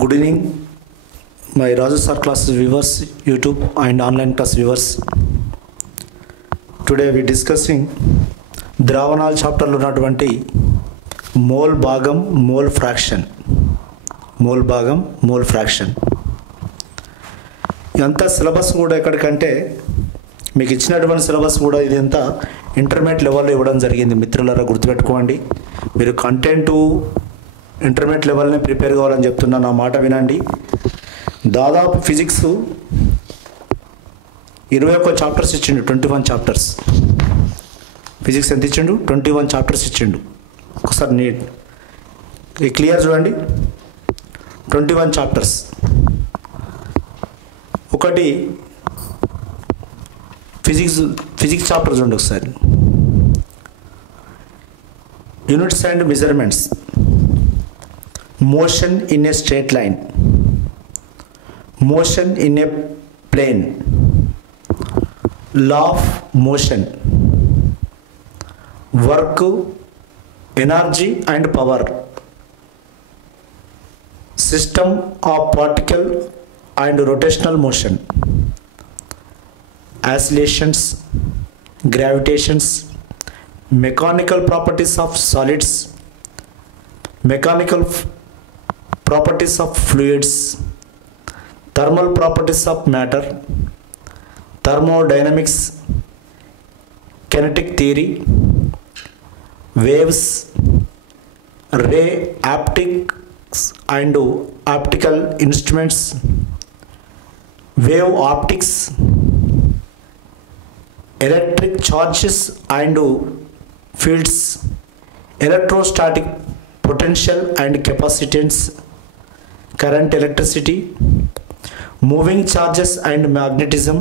Good evening, my Raju Sir classes viewers, YouTube and online class viewers. Today we discussing ద్రావణాల చాప్టర్లో ఉన్నటువంటి mole భాగం mole fraction. ఇదంతా syllabus కూడా ఎక్కడికంటే మీకు ఇచ్చినటువంటి సిలబస్ కూడా ఇదంతా ఇంటర్మీడియట్ లెవెల్లో ఇవ్వడం జరిగింది. మిత్రులారా గుర్తుపెట్టుకోండి, మీరు కంటెంట్ ఇంటర్మీడియట్ లెవెల్ని ప్రిపేర్ కావాలని చెప్తున్నా, నా మాట వినండి. దాదాపు ఫిజిక్స్ 21 చాప్టర్స్ ఇచ్చిండు, 21 చాప్టర్స్. ఫిజిక్స్ ఎంత ఇచ్చిండు? 21 చాప్టర్స్ ఇచ్చిండు. ఒకసారి నీట్ క్లియర్ చూడండి, 21 చాప్టర్స్. ఒకటి ఫిజిక్స్ చాప్టర్ చూడండి ఒకసారి. Units and measurements, motion in a straight line, motion in a plane, law of motion, work, energy and power, system of particle and rotational motion, oscillations, gravitations, mechanical properties of solids, mechanical properties of fluids, thermal properties of matter, thermodynamics, kinetic theory, waves, ray optics and optical instruments, wave optics, electric charges and fields, electrostatic potential and capacitance, current, electricity, moving charges and magnetism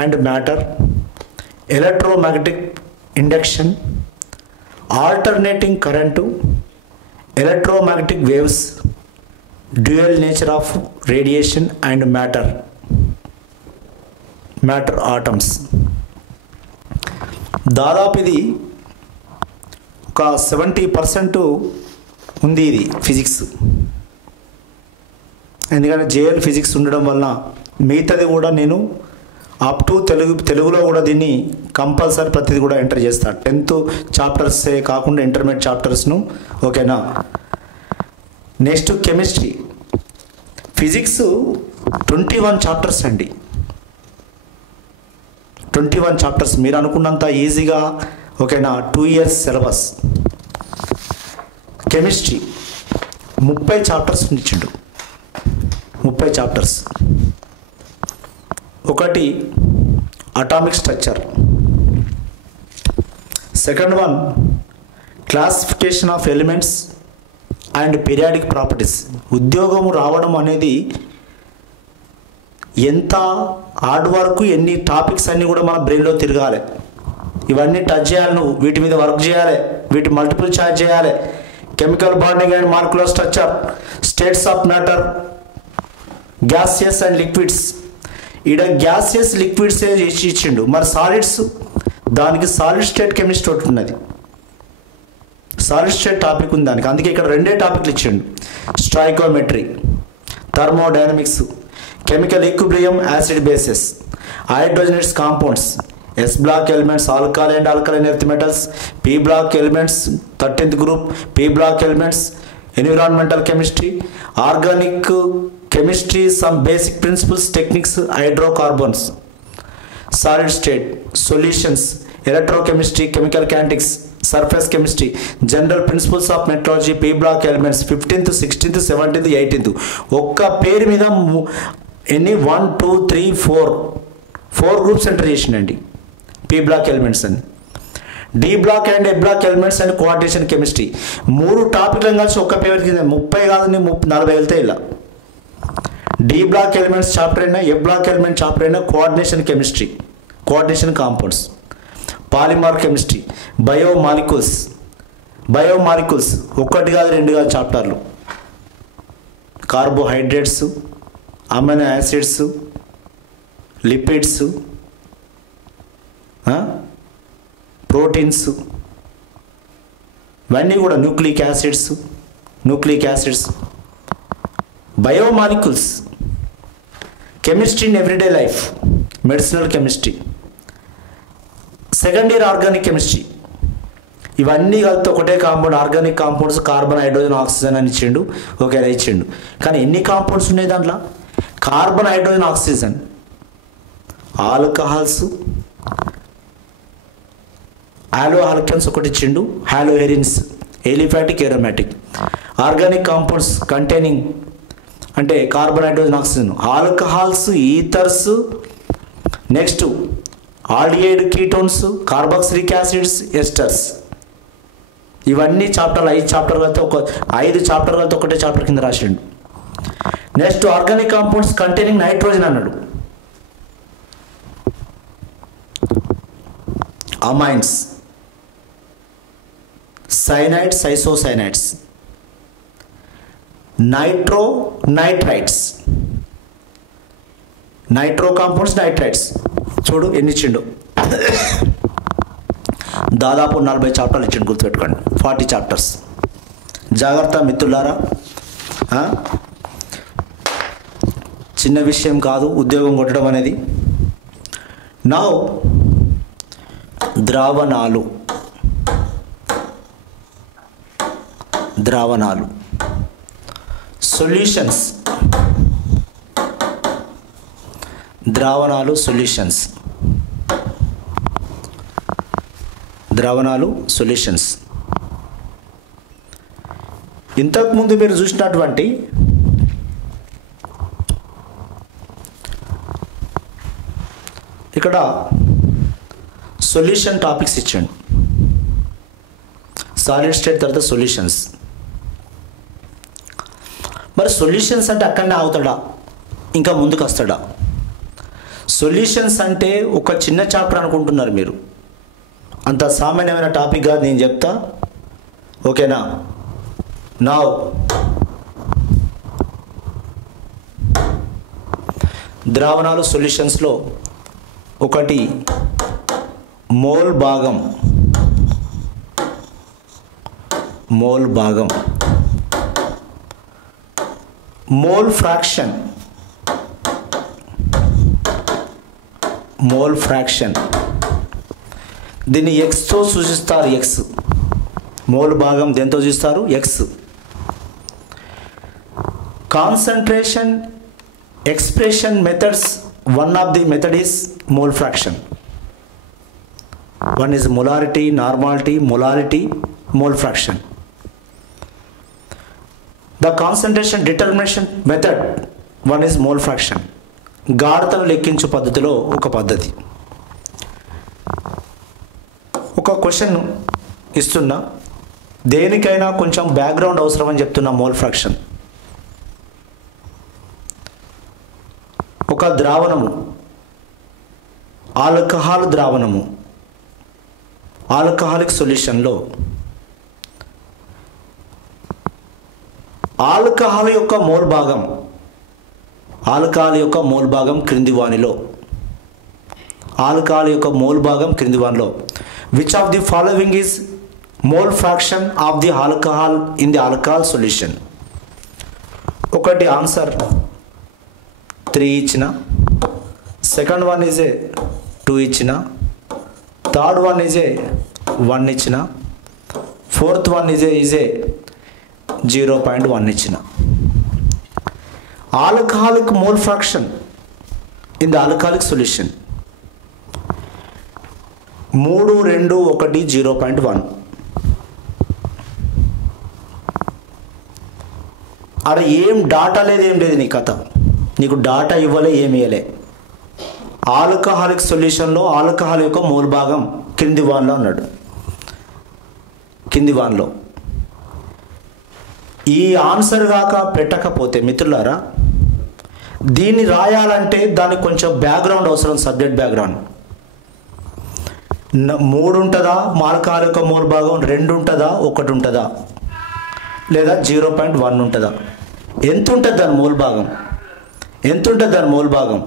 and matter, electromagnetic induction, alternating current, electromagnetic waves, dual nature of radiation and matter atoms. దాదాపు ఇది ఒక 70% ఉంది ఇది physics. ఎందుకంటే JL physics ఉండడం వలన మిగతాది కూడా నేను అప్ టు తెలుగులో కూడా దీన్ని కంపల్సరీ ప్రతిదీ కూడా ఎంటర్ చేస్తాను. 10th చాప్టర్సే కాకుండా ఇంటర్మీడియట్ చాప్టర్స్ను. ఓకేనా? Next chemistry. ఫిజిక్స్ 21 చాప్టర్స్ అండి, 21 చాప్టర్స్. మీరు అనుకున్నంత ఈజీగా ఓకేనా 2 years సిలబస్. కెమిస్ట్రీ 30 చాప్టర్స్ ఇచ్చిండు, 30 చాప్టర్స్. ఒకటి atomic structure, second one classification of elements and periodic properties. ఉద్యోగము రావడం అనేది ఎంత హార్డ్ వర్క్, ఎన్ని టాపిక్స్ అన్నీ కూడా మన బ్రెయిన్లో తిరగాలి. ఇవన్నీ టచ్ చేయాలి, నువ్వు వీటి మీద వర్క్ చేయాలి, వీటి మల్టిపుల్ చార్జ్ చేయాలి. Chemical bonding and molecular structure, states of matter, gaseous and liquids. ఈడ గ్యాసియస్ లిక్విడ్స్ ఇచ్చిండు. మరి సాలిడ్స్, దానికి సాలిడ్ స్టేట్ కెమిస్ట్రీ ఒకటి ఉన్నది, సాలిడ్ స్టేట్ టాపిక్ ఉంది దానికి. అందుకే ఇక్కడ 2 టాపిక్లు ఇచ్చిండు. Stoichiometry, thermodynamics, chemical equilibrium, acid bases, hydrogenous compounds, S block elements, alkali and alkaline earth metals, P block elements, 13th group, P block elements, environmental chemistry, organic chemistry, some basic principles, techniques, hydrocarbons, solid state, solutions, electrochemistry, chemical kinetics, surface chemistry, general principles of metallurgy, P block elements, 15th, 16th, 17th, 18th. ఒక్క పేరు మీద ఎన్ని 1 2 3 4 groups enter చేసిండండి. P block elements అని, d block and a block elements and coordination chemistry. 3 టాపిక్లను కలిసి ఒక్క paper కింద 30 కాదు 40 వెళ్తే ఇలా. డి బ్లాక్ ఎలిమెంట్స్ చాప్టర్ అయినా, ఏ బ్లాక్ ఎలిమెంట్ చాప్టర్ అయినా, coordination chemistry, coordination compounds, polymer chemistry, biomolecules 1 కాదు 2 కాదు చాప్టర్లు. Carbohydrates, amino acids, lipids, proteins, ఇవన్నీ కూడా nucleic acids, biomolecules, chemistry in everyday life, medicinal chemistry, second year organic chemistry. ఇవన్నీ కలిపి ఒకటే compound, organic compounds carbon, hydrogen, oxygen అని ఇచ్చిండు. ఓకే, అలా ఇచ్చిండు. కానీ ఎన్ని కాంపౌండ్స్ ఉన్నాయి దాంట్లో? Carbon, hydrogen, oxygen, alcohols, alkanes ఒకటి ఇచ్చిండు, haloarenes, aliphatic, aromatic. Organic compounds containing అంటే carbon, hydrogen, oxygen, alcohols, ethers, next aldehyde ketones, carboxylic acids, esters. ఇవన్నీ చాప్టర్లు 5 చాప్టర్ కలితే 5 చాప్టర్ కలితే ఒకటే చాప్టర్ కింద రాసిండు. Next organic compounds containing nitrogen అన్నాడు. Amines, cyanides, isocyanides, nitrites, nitro compounds, nitrites. చూడు ఎన్ని ఇచ్చిండు. దాదాపు 40 చాప్టర్లు ఇచ్చిండు, గుర్తుపెట్టుకోండి. 40 చాప్టర్స్. జాగ్రత్త మిత్రులారా, చిన్న విషయం కాదు ఉద్యోగం కొట్టడం అనేది. నౌ ద్రావణాలు, సొల్యూషన్స్, ద్రావణాలు, సొల్యూషన్స్. ఇంతకుముందు మీరు చూసినటువంటి ఇక్కడ సొల్యూషన్ టాపిక్స్ ఇచ్చాడు. సాలిడ్ స్టేట్ తర్వాత సొల్యూషన్స్. మరి సొల్యూషన్స్ అంటే అక్కడనే ఆగుతాడా, ఇంకా ముందుకు వస్తాడా? సొల్యూషన్స్ అంటే ఒక చిన్న చాప్టర్ అనుకుంటున్నారు మీరు, అంత సామాన్యమైన టాపిక్ కాదు. నేను చెప్తా, ఓకేనా? నా ద్రావణాలు సొల్యూషన్స్లో ఒకటి మోల్ భాగం, మోల్ ఫ్రాక్షన్, దీన్ని ఎక్స్తో సూచిస్తారు. ఎక్స్ మోల్ భాగం దేంతో సూచిస్తారు? X. Concentration expression methods, one of the method is mole fraction. One is molarity, normality, mole fraction. The concentration determination method, one is mole fraction. గాఢతను లెక్కించు పద్ధతిలో ఒక పద్ధతి. ఒక క్వశ్చన్ ఇస్తున్నా, దేనికైనా కొంచెం బ్యాక్గ్రౌండ్ అవసరం అని చెప్తున్నా. మోల్ ఫ్రాక్షన్ ఒక ద్రావణము, ఆల్కహాల్ ద్రావణము, ఆల్కహాలిక్ సొల్యూషన్లో ఆల్కహాల్ యొక్క మోల్ భాగం క్రింది వానిలో, which of the following is mole fraction of the alcohol in the alcohol solution? ఒకటి ఆన్సర్ 3 ఇచ్చిన, సెకండ్ వన్ ఈజ్ ఏ 2 ఇచ్చిన, థర్డ్ వన్ ఈజ్ ఏ 1 ఇచ్చిన, ఫోర్త్ వన్ ఈజ్ ఏ 0.1 ఇచ్చిన. Alcoholic mole fraction in the alcoholic solution 3, 2, 1, 0.1. అక్కడ ఏం data లేదు, ఏం లేదు. నీ కథ, నీకు డాటా ఇవ్వలే, ఏమి ఇవ్వలే. ఆల్కహాలిక్ సొల్యూషన్లో ఆల్కహాల్ యొక్క మోల్ భాగం కింది వాన్లో అన్నాడు. ఈ ఆన్సర్ కాక పెట్టకపోతే మిత్రులారా, దీన్ని రాయాలంటే దానికి కొంచెం బ్యాక్గ్రౌండ్ అవసరం, సబ్జెక్ట్ బ్యాక్గ్రౌండ్. 3 ఉంటుందా ఆల్కహాల్ యొక్క మోల్ భాగం, 2 ఉంటుందా, 1 ఉంటుందా, లేదా 0.1 ఉంటుందా? ఎంత ఉంటుంది దాని మోల్ భాగం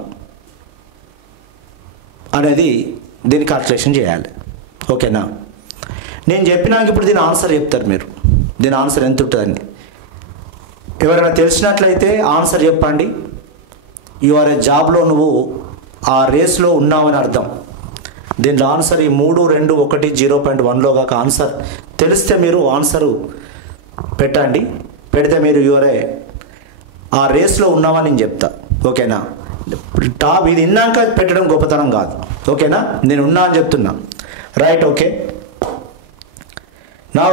అనేది దీన్ని క్యాల్కులేషన్ చేయాలి. ఓకేనా? నేను చెప్పినాక ఇప్పుడు దీని ఆన్సర్ చెప్తారు మీరు. దీని ఆన్సర్ ఎంత ఉంటుందని ఎవరైనా తెలిసినట్లయితే ఆన్సర్ చెప్పండి. యు ఆర్ ఏ జాబ్లో నువ్వు ఆ రేస్లో ఉన్నావని అర్థం. దీంట్లో ఆన్సర్ ఈ 3, 2, 1, 0.1లో కాక ఆన్సర్ తెలిస్తే మీరు ఆన్సరు పెట్టండి. పెడితే మీరు యువరే ఆ రేస్లో ఉన్నామని నేను చెప్తా. ఓకేనా? టాప్ ఇది విన్నాక పెట్టడం గొప్పతనం కాదు. ఓకేనా? నేను ఉన్నా అని చెప్తున్నా. రైట్. ఓకే. నా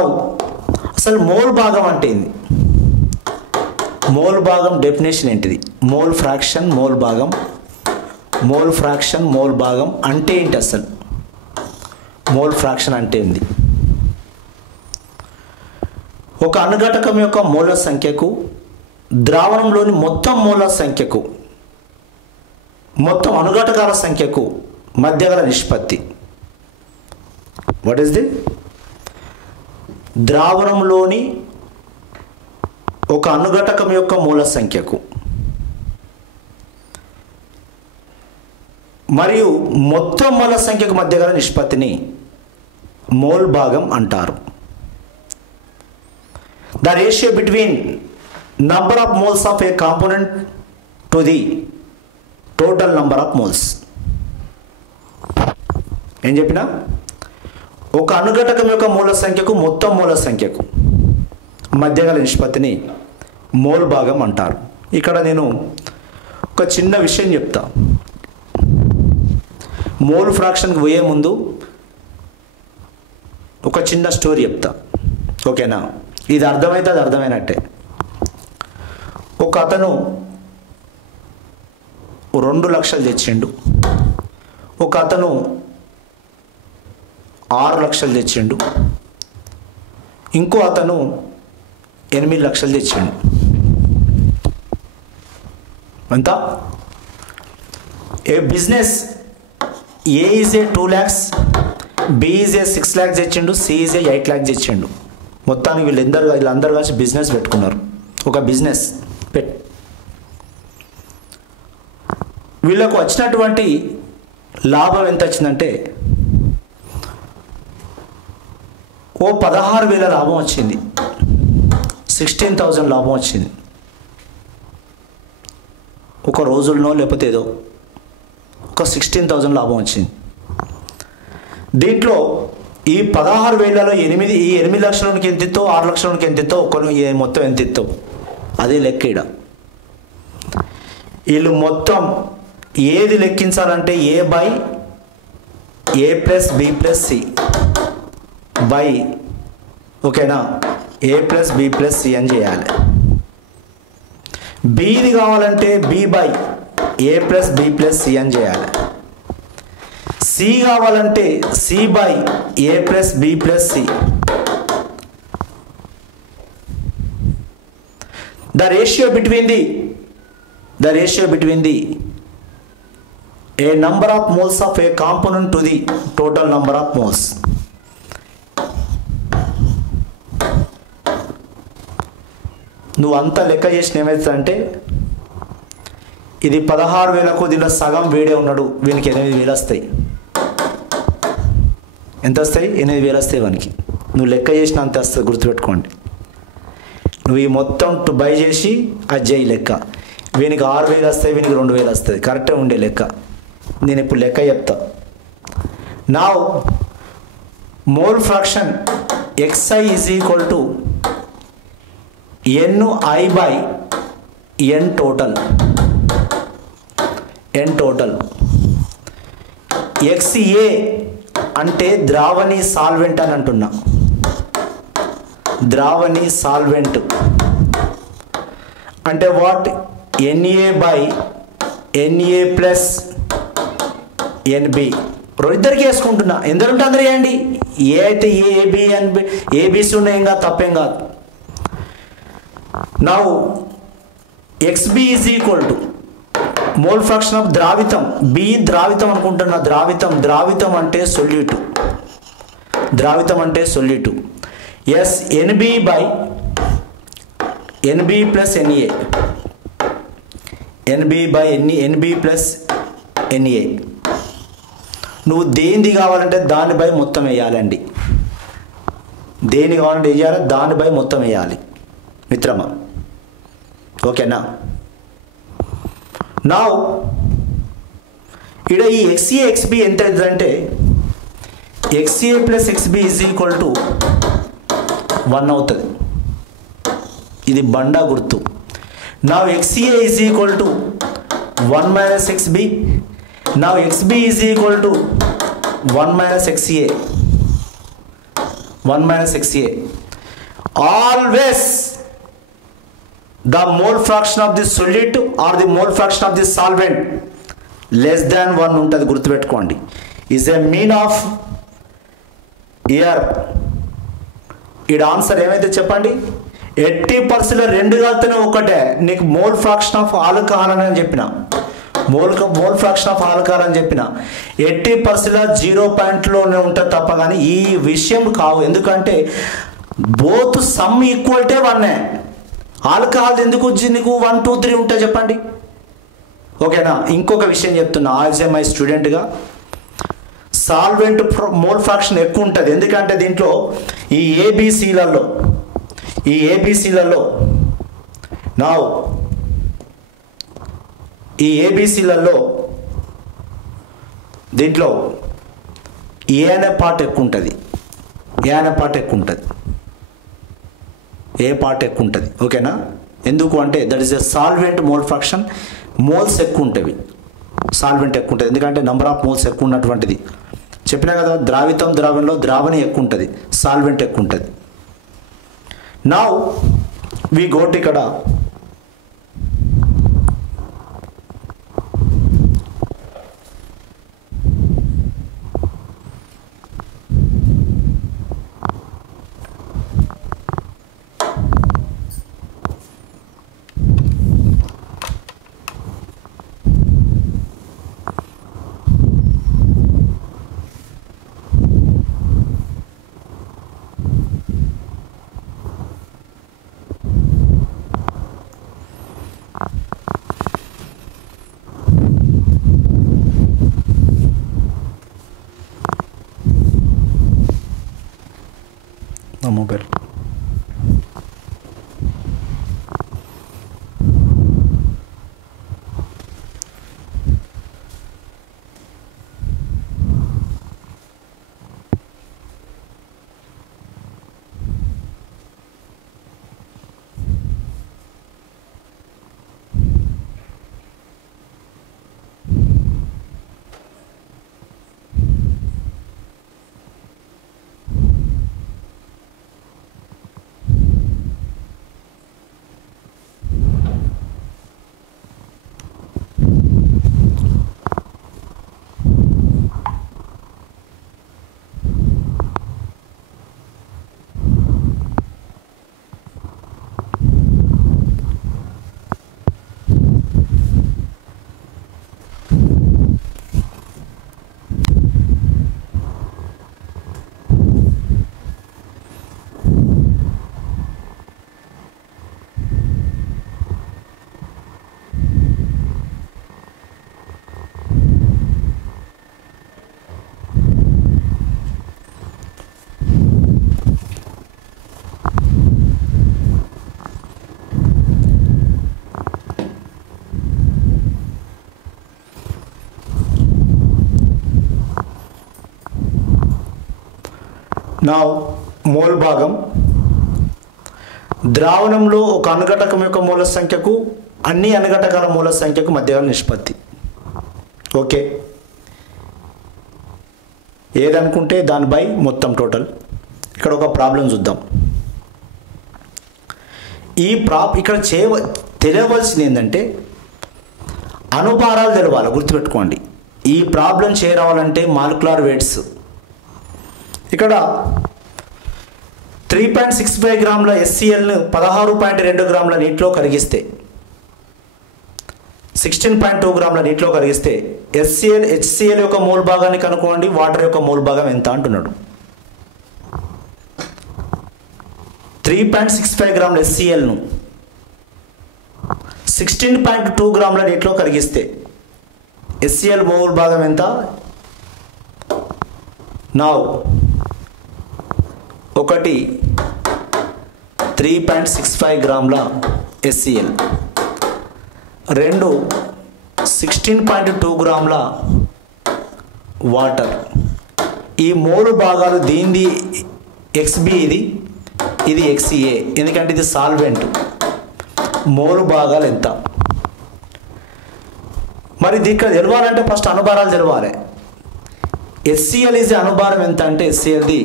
అసలు మోల్ భాగం అంటే ఏంది? మోల్ భాగం డెఫినేషన్ ఏంటిది? మోల్ ఫ్రాక్షన్, మోల్ భాగం, మోల్ ఫ్రాక్షన్, మోల్ భాగం అంటే ఏంటి? అసలు మోల్ ఫ్రాక్షన్ అంటే ఏంది? ఒక అణుఘటకం యొక్క మోల సంఖ్యకు ద్రావణంలోని మొత్తం మోల సంఖ్యకు, మొత్తం అణుఘటకాల సంఖ్యకు మధ్య గల నిష్పత్తి. What is the? ద్రావణంలోని ఒక అణుఘటకం యొక్క మూల సంఖ్యకు మరియు మొత్తం మూల సంఖ్యకు మధ్య గల నిష్పత్తిని మోల్ భాగం అంటారు. The ratio between number of moles of A component to the total number of moles. ఏం చెప్పినా? ఒక అణుఘటకం యొక్క మూల సంఖ్యకు మొత్తం మూల సంఖ్యకు మధ్య గల నిష్పత్తిని మోల్ భాగం అంటారు. ఇక్కడ నేను ఒక చిన్న విషయం చెప్తా. మోల్ ఫ్రాక్షన్కి పోయే ముందు ఒక చిన్న స్టోరీ చెప్తా. ఓకేనా? ఇది అర్థమైతే అది అర్థమైనట్టే. ఒక అతను 2 లక్షలు తెచ్చిండు, ఒక అతను 6 లక్షలు తెచ్చిండు, ఇంకో అతను 8 లక్షలు తెచ్చిండు. ఎంత? A business a is a 2 lakhs, b is a 6 lakhs తెచ్చిండు, సి ఈజ్ ఏ 8 lakhs తెచ్చిండు. మొత్తానికి వీళ్ళందరూ కలిసి బిజినెస్ పెట్టుకున్నారు. ఒక బిజినెస్ వీళ్ళకు వచ్చినటువంటి లాభం ఎంత వచ్చిందంటే 16,000 లాభం వచ్చింది, 16,000 లాభం వచ్చింది. ఒక రోజుల్లో లేకపోతే ఏదో ఒక 16,000 లాభం వచ్చింది. దీంట్లో ఈ 16,000లో ఈ 8 లక్షలకి ఎంత ఇస్తావు, 6 లక్షలకి ఎంత ఇస్తావు, మొత్తం ఎంత ఇస్తావు, అదే లెక్క. ఈడ వీళ్ళు మొత్తం ఏది లెక్కించాలంటే A by A plus B plus C by, ఓకేనా, A plus B plus C అని చేయాలి. బీది కావాలంటే B by A plus B plus C అని చేయాలి. సి కావాలంటే C by A plus B plus C. The ratio between the a number of moles of a component to the total number of moles. నువ్వు అంతా లెక్క చేసిన ఏమవుతుందంటే ఇది 16,000కు దీంట్లో సగం వీడే ఉన్నాడు, వీనికి 8,000 వస్తాయి. ఎంత వస్తాయి? 8,000 వస్తాయి వానికి. నువ్వు లెక్క చేసిన అంత వస్తుంది, గుర్తుపెట్టుకోండి. నువ్వు ఈ మొత్తం బై చేసి అది చేయి లెక్క. వీనికి 6,000 వస్తాయి, వీనికి 2,000 వస్తుంది. కరెక్టే ఉండే లెక్క. నేను ఇప్పుడు లెక్క చెప్తా. నా mole fraction xi is equal to ni by n total. xa అంటే ద్రావణి సాల్వెంట్ అని అంటున్నా. ద్రావణి సాల్వెంట్ అంటే what? Na by Na plus NB. ఇద్దరికి వేసుకుంటున్నా. ఎందరుంటే అందరూ వేయండి. ఏ అయితే AB NB ABC ఉన్నాయి, ఏం కాదు, తప్పేం కాదు. Now XB is equal to mole fraction of ద్రావితం. బి ద్రావితం అనుకుంటున్నా. ద్రావితం అంటే solute. Is NB by NB plus NA. NB plus NA. నువ్వు దేనిది కావాలంటే దానిపై మొత్తం వేయాలండి. దేని కావాలంటే వేయాలి, దానిపై మొత్తం వేయాలి మిత్రమా. ఓకేనా. నా ఇక్కడ ఈ XA XB ఎంత అవుతుందంటే XA plus XB is equal to 1 అవుతుంది. ఇది బండా గుర్తు. నా XA is equal to 1 minus XB. నా XB is equal to 1 minus XA. 1 minus XA. Always the mole fraction of the solid or the mole fraction of the solvent less than 1 ఉంటుంది, గుర్తుపెట్టుకోండి. is a mean of here. ఇది answer ఏమైతే చెప్పండి. 80% రెండు కలిపితేనే ఒకటే. నీకు mole fraction of alcohol అని చెప్పిన, మోల్ ఫ్రాక్షన్ ఆఫ్ ఆల్కహాల్ అని చెప్పిన 80% 0 పాయింట్లోనే ఉంటుంది తప్ప కానీ ఈ విషయం కావు. ఎందుకంటే బోత్ సమ్ ఈక్వల్టే 1. ఆల్కహాల్ ఎందుకు నీకు 1 2 3 ఉంటాయి చెప్పండి. ఓకేనా. ఇంకొక విషయం చెప్తున్నా, యాజ్ ఏ మై స్టూడెంట్గా సాల్వెంట్ మోల్ ఫ్రాక్షన్ ఎక్కువ ఉంటుంది. ఎందుకంటే దీంట్లో ఈ ఏబిసిలలో నా ఈ ఏబిసిలలో దీంట్లో ఏ అనే పార్ట్ ఎక్కువ ఉంటుంది, ఏ పార్ట్ ఎక్కువ ఉంటుంది. ఓకేనా. ఎందుకు అంటే that is a solvent mole fraction. Moles ఎక్కువ ఉంటాయి, సాల్వెంట్ ఎక్కువ ఉంటుంది. ఎందుకంటే నెంబర్ ఆఫ్ మోల్స్ ఎక్కువ ఉన్నటువంటిది చెప్పినా కదా. ద్రావణంలో ద్రావణి ఎక్కువ ఉంటుంది, సాల్వెంట్ ఎక్కువ ఉంటుంది. నౌ వి గోట్ ఇక్కడ మొబైల్ నా మోల్ భాగం ద్రావణంలో ఒక అనుఘటకం యొక్క మూల సంఖ్యకు అన్ని అనుఘటకాల మూల సంఖ్యకు మధ్య నిష్పత్తి. ఓకే. ఏదనుకుంటే దాని బై మొత్తం టోటల్. ఇక్కడ ఒక ప్రాబ్లం చూద్దాం. ఇక్కడ తెలియవలసింది ఏంటంటే అనుపారాలు తెలవాలి, గుర్తుపెట్టుకోండి. ఈ ప్రాబ్లం చేయరావాలంటే మాలిక్యులర్ వెయిట్స్. ఇక్కడ 3.65 గ్రాముల SClను 16.2 గ్రాముల నీటిలో కరిగిస్తే 16.2 గ్రాముల నీటిలో కరిగిస్తే HCl యొక్క మోల్ భాగాన్ని కనుక్కోండి, వాటర్ యొక్క మోల్ భాగం ఎంత అంటున్నాడు. 3.65 గ్రాముల SClను 16.2 గ్రాముల నీటిలో కరిగిస్తే HCl మోల్ భాగం ఎంత. నౌ 3.65 గ్రాముల SCl రెండు 16.2 గ్రాముల వాటర్. ఈ మూడు భాగాలు దీనిది XB, ఇది XA, ఎందుకంటే ఇది సాల్వెంట్. మూడు భాగాలు ఎంత? మరి ఇక్కడ తెలవాలంటే ఫస్ట్ అనుభారాలు తెలవాలి. HCl ఈజ్ అనుభారం ఎంత అంటే HClది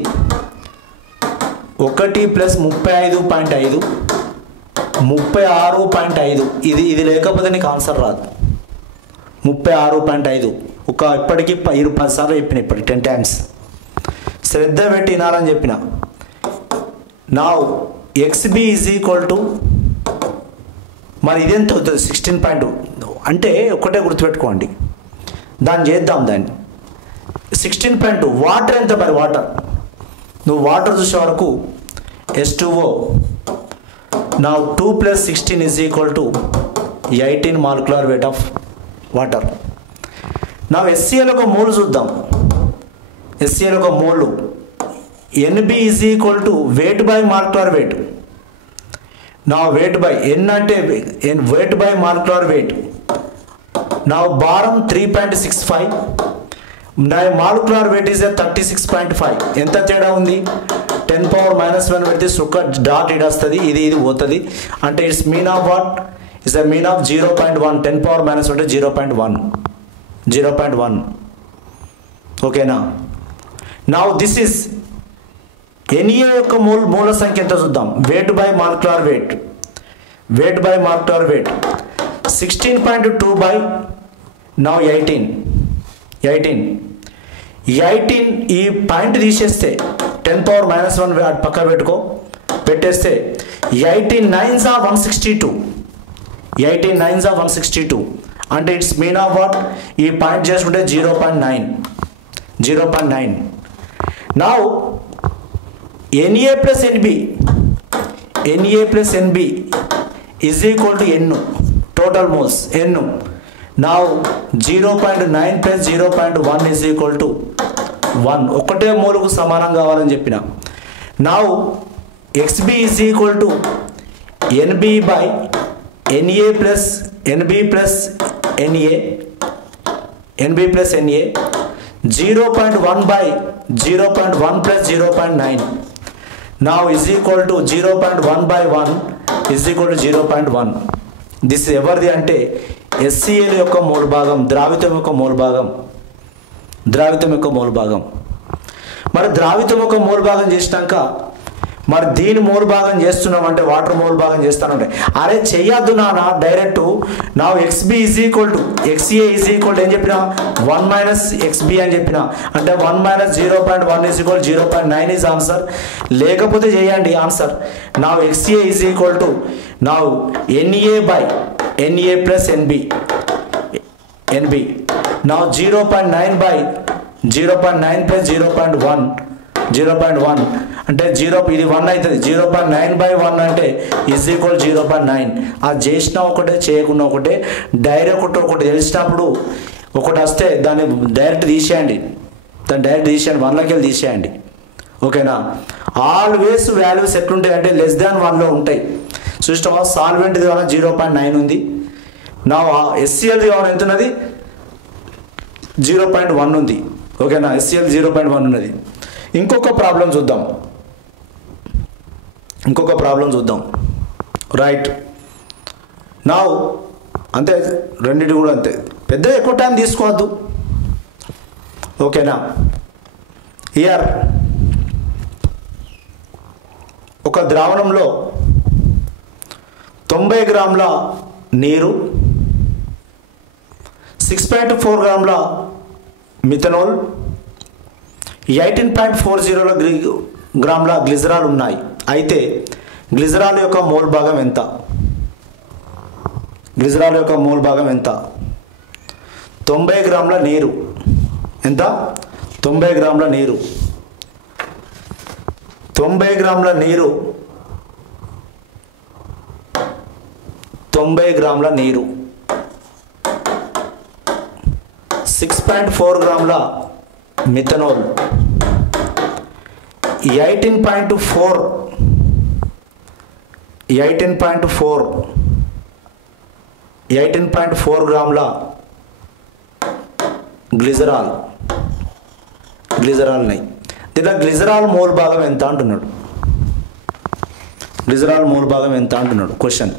1 + 35.5 36.5. ఇది లేకపోతే నీకు ఆన్సర్ రాదు. 36.5 ఇప్పటికీ 10 సార్లు చెప్పిన, ఇప్పుడు 10 times శ్రద్ధ పెట్టి వినాలని చెప్పిన. నా XB = మరి ఇదెంత అవుతుంది? 16.2 అంటే ఒకటే గుర్తుపెట్టుకోండి, దాన్ని చేద్దాం. దాన్ని 16.2 వాటర్ ఎంత? మరి వాటర్ నువ్వు వాటర్ చూసే వరకు H2O. నా 2 + 16 = 18 మాలిక్యులర్ వెయిట్ ఆఫ్ వాటర్. నా HCl ఒక మోల్ చూద్దాం. HCl ఒక mole. NB = weight by molecular weight. నా వెయిట్ బై N అంటే వెయిట్ బై మాలిక్యులర్ వెయిట్. నా భారం 3.65. నా మాలిక్యులర్ వెయిట్ ఈజ్ 36.5. ఎంత తేడా ఉంది? 10⁻⁻1 పెడితే సుక్క డాట్ ఇడ్ వస్తుంది, ఇది పోతుంది. అంటే it's mean of what? It's the mean of 0.1. 10⁻⁻1 అంటే 0.1. ఓకేనా? నా దిస్ ఈస్ NA యొక్క మూల సంఖ్య ఎంత చూద్దాం. Weight by molecular weight. 16.2 by నా 18. ఈ పాయింట్ తీసేస్తే 10⁻⁻1 పక్క పెట్టేస్తే 18 9s are 162. 18 9s are 162. అంటే ఇట్స్ మీన్ ఆఫ్ వాట్? ఈ పాయింట్ చేసుకుంటే 0.9. నా NA + NB = N total moles. N నా 0.9 + 0.1 = 1. ఒకటే మోలుకు సమానం కావాలని చెప్పిన. నా XB = NB / NA + NB + NA 0.1 / 0.1 + 0.9. now is equal to 0.1 / 1 is equal to 0.1. This ఎవరిది అంటే HCl యొక్క మోల్ భాగం, ద్రావితం యొక్క మోల్ భాగం. మరి ద్రావితం యొక్క మోల్ భాగం చేసినాక మరి దీని మోల్ భాగం చేస్తున్నాం అంటే వాటర్ మోల్ భాగం చేస్తానంటే అరే చెయ్యొద్దు నాన్న, డైరెక్ట్ నా XB = XA ఏం చెప్పిన 1 - XB అని చెప్పిన. అంటే 1 - 0.1 = 0.9 ఈజ్ ఆన్సర్. లేకపోతే చేయండి ఆన్సర్. నా XA = నా NA / NA + NB. నా 0.9 / 0.9 + 0.1 అంటే 0 ఇది 1 అవుతుంది. 0.9 / 1 అంటే ఈజ్ ఈక్వల్ 0.9. అది చేసినా ఒకటే, చేయకుండా ఒకటే. డైరెక్ట్ ఒకటి తెలిసినప్పుడు ఒకటి వస్తే దాన్ని డైరెక్ట్ తీసేయండి. 1లోకి వెళ్ళి తీసేయండి. ఓకేనా? ఆల్వేస్ వాల్యూస్ ఎట్లుంటాయి అంటే <1లో ఉంటాయి. చూస్తావా? సాల్వెంట్ది కావాలి 0.9 ఉంది. నా HClది కావాలి ఎంత ఉన్నది? 0.1 ఉంది. ఓకేనా? HCl 0.1 ఉన్నది. ఇంకొక ప్రాబ్లం చూద్దాం. రైట్. నా అంతే, రెండింటి కూడా అంతే. పెద్ద ఎక్కువ టైం తీసుకోవద్దు. ఓకేనా? హియర్ ఒక ద్రావణంలో 90 గ్రాముల నీరు, 6.4 గ్రాముల మిథనాల్, 18.40 గ్రాముల గ్లిజరాల్ ఉన్నాయి. అయితే గ్లిజరాల్ యొక్క మోల్ భాగం ఎంత? 90 గ్రాముల నీరు ఎంత? 90 గ్రాముల నీరు 90 గ్రాముల 6.4 గ్రాముల మిథనాల్, 18.4 18.4 గ్రాముల గ్లిజరాల్ ఉన్నాయి. దీంట్లో గ్లిజరాల్ మోల్ భాగం ఎంత అంటున్నాడు. గ్లిజరాల్ మోల్ భాగం ఎంత అంటున్నాడు క్వశ్చన్.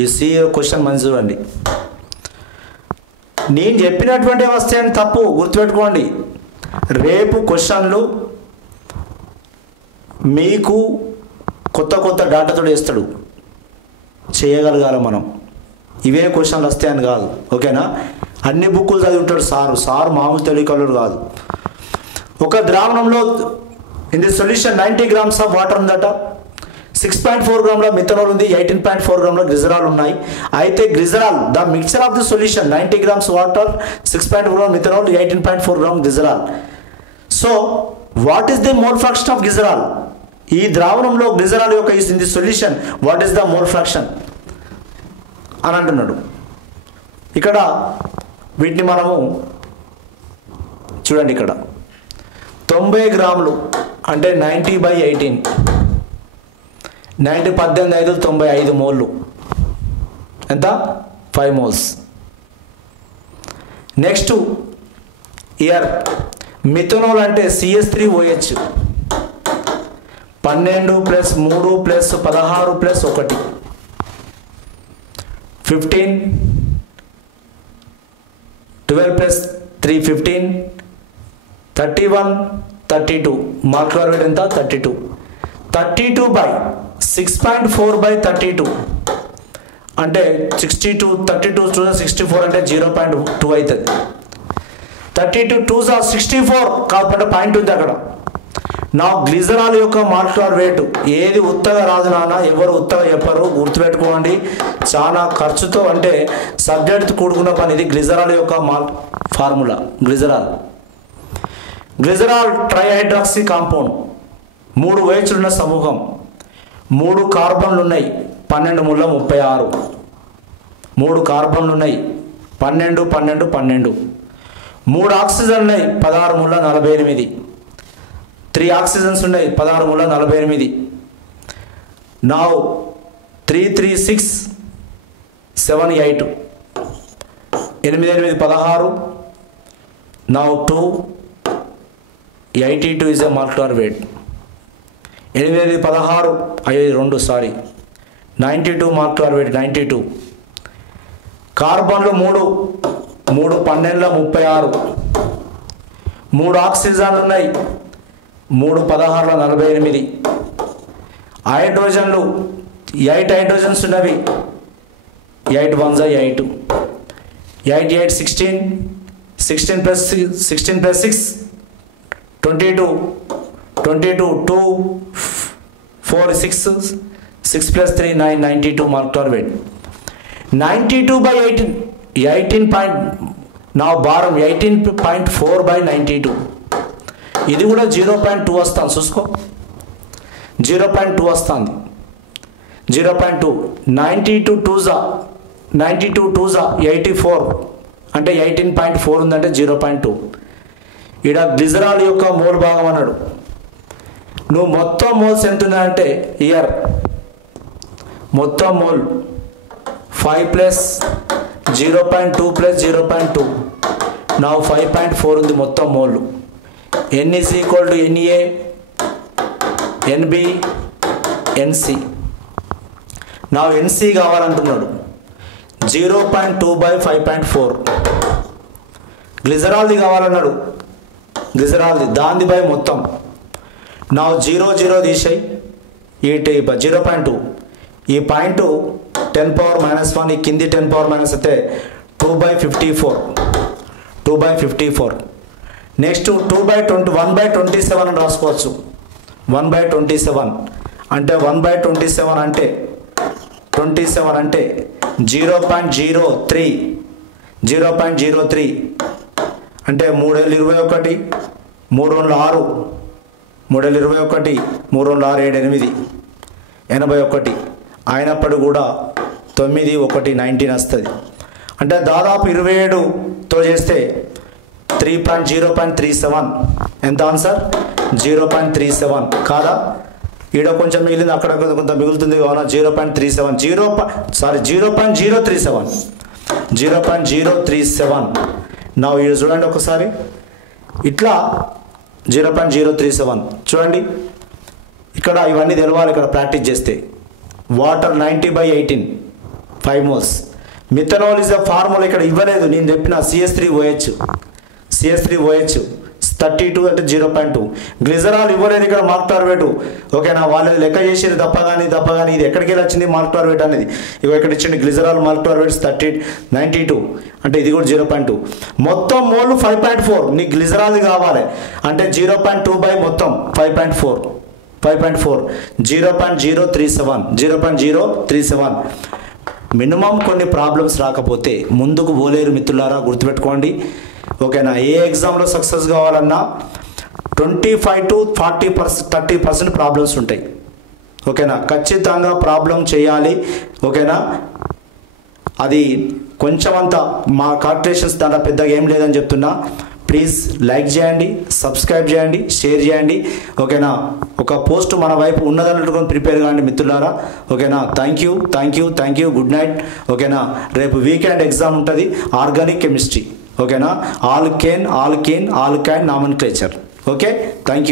ఈ సి క్వశ్చన్ మంచి చూడండి. నేను చెప్పినటువంటి వస్తాయని తప్పు గుర్తుపెట్టుకోండి. రేపు క్వశ్చన్లు మీకు కొత్త డాటాతో వేస్తాడు, చేయగలగాలి మనం. ఇవే క్వశ్చన్లు వస్తాయని కాదు, ఓకేనా. అన్ని బుక్కులు చదివి ఉంటాడు సారు మామూలు తెలియకలు కాదు. ఒక ద్రావణంలో in the solution 90 grams of water ఉందట, 6.4 గ్రాముల మిథనాల్ ఉంది, 18.4 గ్రాముల గ్లిజరాల్ ఉన్నాయి. అయితే glycerol the mixture of the solution 90 grams water, 6.4 gram methanol, 18.4 gram glycerol. So what is the mole fraction of glycerol? ఈ ద్రావణంలో గ్లిజరాల్ యొక్క in the solution what is the mole fraction అని అంటున్నాడు. ఇక్కడ వీటిని మనము చూడండి. ఇక్కడ 90 గ్రాములు అంటే 90/18, 90 18 95 మోళ్ళు ఎంత 5 moles. నెక్స్ట్ ఇయర్ మిథనాల్ అంటే CH3OH 12 + 3 + 16 + 1 15, 12 + 3 15, 31 32 మాలిక్యులర్ వెయిట్ ఎంత 32. 32/6.4/32 అంటే 62, 32 64 అంటే 0.2 అవుతుంది. 32 2s are 64 కాబట్టి పాయింట్ ఉంది అక్కడ. నా గ్లిజరాల్ యొక్క మాలిక్యులర్ వెయిట్ ఏది ఉత్తగా రాదు నాన్న, ఎవరు ఉత్తగా చెప్పరు, గుర్తుపెట్టుకోండి. చాలా ఖర్చుతో అంటే సబ్జెక్ట్ కూడుకున్న పని ఇది. గ్లిజరాల్ యొక్క ఫార్ములా గ్లిజరాల్ ట్రైహైడ్రాక్సీ కాంపౌండ్. 3 OH ఉన్న సమూహం, 3 కార్బన్లు ఉన్నాయి, 12 ముళ్ళ 36. 3 కార్బన్లు ఉన్నాయి, 12 12 12. 3 ఆక్సిజన్ ఉన్నాయి, 16 ముళ్ళ 48. 3 ఆక్సిజన్స్ ఉన్నాయి, 16 ముళ్ళ 48. Now 3 3 6 7 8 8 8 16. Now 2 82 is a molecular weight. 8 16 2 sorry 92 molecular weight 92. కార్బన్లు 3 3 12 36. 3 ఆక్సిజన్లు ఉన్నాయి, 3 16 48. హైడ్రోజన్లు 8 హైడ్రోజన్స్ ఉన్నవి, 8 1s 8, 8 8 16, 16 + 6 22, 22 2 4 6 6 + 3 9 92 molecular weight. 92/18 18 point. నా భారం 18.4/92. ఇది కూడా 0.2 వస్తుంది, చూసుకో 0.2 వస్తుంది. 0.2 92 2s 84 అంటే 18.4 ఉందంటే 0.2. ఈడ గ్లిజరాల్ యొక్క మోల్ భాగం అన్నాడు. నువ్వు మొత్తం మోల్స్ ఎంత ఉన్నాయంటే ఇయర్ మొత్తం మోల్ 5 + 0.2 + 0.2 నా 5.4 ఉంది మొత్తం mole. N is equal to Na, NB, NC. నా NC కావాలంటున్నాడు 0.2/5.4. గ్లిజరాల్ది కావాలన్నాడు, గ్లిజరాల్ది దాంది బై మొత్తం. నా 0 0 తీసేయి, ఈ 0.2 ఈ పాయింట్ 10⁻⁻1 ఈ కింది 10⁻⁻⁻ అయితే 2/54. నెక్స్ట్ 2/20 1/27 అని రాసుకోవచ్చు. 1/27 అంటే 1/27 అంటే 27 అంటే 0.03 అంటే 3 × 21 3 × 6 3 × 21 3 × 6 7 8 81 అయినప్పుడు కూడా 9 1 19 వస్తుంది. అంటే దాదాపు 27తో చేస్తే 0.37 ఎంత ఆన్సర్ 0.37 కాదా. ఈడ కొంచెం మిగిలింది, అక్కడ కొంత మిగులుతుంది కావున 0.037 నా ఇది చూడండి ఒకసారి, ఇట్లా 0.037 చూడండి. ఇక్కడ ఇవన్నీ తెలవాలి, ఇక్కడ ప్రాక్టీస్ చేస్తే. Water 90/18 5 moles. Methanol is the formula ఇక్కడ ఇవ్వలేదు, నేను చెప్పిన CH3OH 32 అంటే 0.2. గ్లిజరాల్ ఇవ్వలేదు ఇక్కడ మార్క్ టార్గెట్. ఓకేనా, వాళ్ళు లెక్క చేసేది తప్ప కానీ ఇది ఎక్కడికి వెళ్ళి వచ్చింది మార్క్ టార్గెట్ అనేది. ఇవి ఇక్కడ ఇచ్చింది గ్లిజరాల్ మార్క్ టార్గెట్స్ 92 అంటే ఇది కూడా 0.2. మొత్తం మోల్ 5.4. నీకు గ్లిజరాల్ కావాలి అంటే 0.2 మొత్తం 5.4 0.037 మినిమం కొన్ని ప్రాబ్లమ్స్ రాకపోతే ముందుకు పోలేరు మిత్రులారా, గుర్తుపెట్టుకోండి. ఓకేనా, ఏ ఎగ్జామ్లో సక్సెస్ కావాలన్నా 25 to 30% ప్రాబ్లమ్స్ ఉంటాయి. ఓకేనా, ఖచ్చితంగా ప్రాబ్లం చేయాలి. ఓకేనా, అది కొంచెం అంతా మా కాల్కులేషన్స్ దాంట్లో పెద్దగా ఏం లేదని చెప్తున్నా. ప్లీజ్ లైక్ చేయండి, సబ్స్క్రైబ్ చేయండి, షేర్ చేయండి. ఓకేనా, ఒక పోస్ట్ మన వైపు ఉన్నదన్నట్టుకొని ప్రిపేర్ కాండి మిత్రులారా. ఓకేనా, థ్యాంక్ యూ, గుడ్ నైట్. ఓకేనా, రేపు వీకెండ్ ఎగ్జామ్ ఉంటుంది, ఆర్గానిక్ కెమిస్ట్రీ. ఓకేనా, ఆల్కేన్ నామన్క్లేచర్. Okay, thank you.